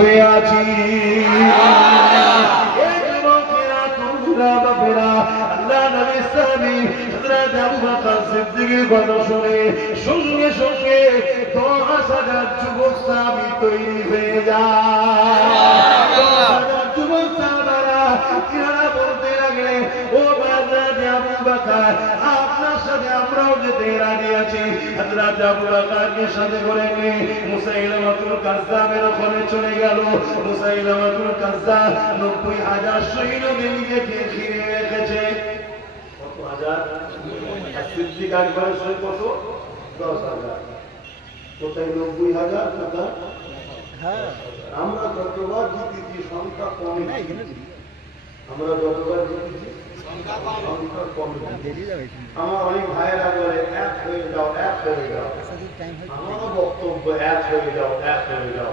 হয়ে আছি। আল্লাহ নবী সাহাবী হযরত আবু বকর সিদ্দিকের কথা শুনে সঙ্গে সঙ্গে 10,000 যুবক সাহাবী তৈরি হয়ে যায়। 10,000 যুবক সাহাবারা কিরা বলতে লাগলে, ও হযরত আবু বকর, আপনার সাথে আমরাও যেতে রাজি আছি। হযরত আবু বকরকে সাথে করে নিয়ে মুসাইলামাতুল কাজ্জাবের ওখানে চলে গেল। মুসাইলামাতুল কাজ্জাব 90,000 সৈন্যদেরকে ঘিরে রেখেছে। কত হাজার? আর সিদ্দিক আকবরের সৈন্য কত? 10,000। কোথায় 90,000? কোথায়? আমরা যতবার জিতেছি সংখ্যা কমে, আমরা যতবার জিতেছি সংখ্যা কমে। আমার অনেক ভাইয়েরা বলে এক হয়ে যাও, এক হয়ে যাও। আমারও বক্তব্য এক হয়ে যাও, এক হয়ে যাও।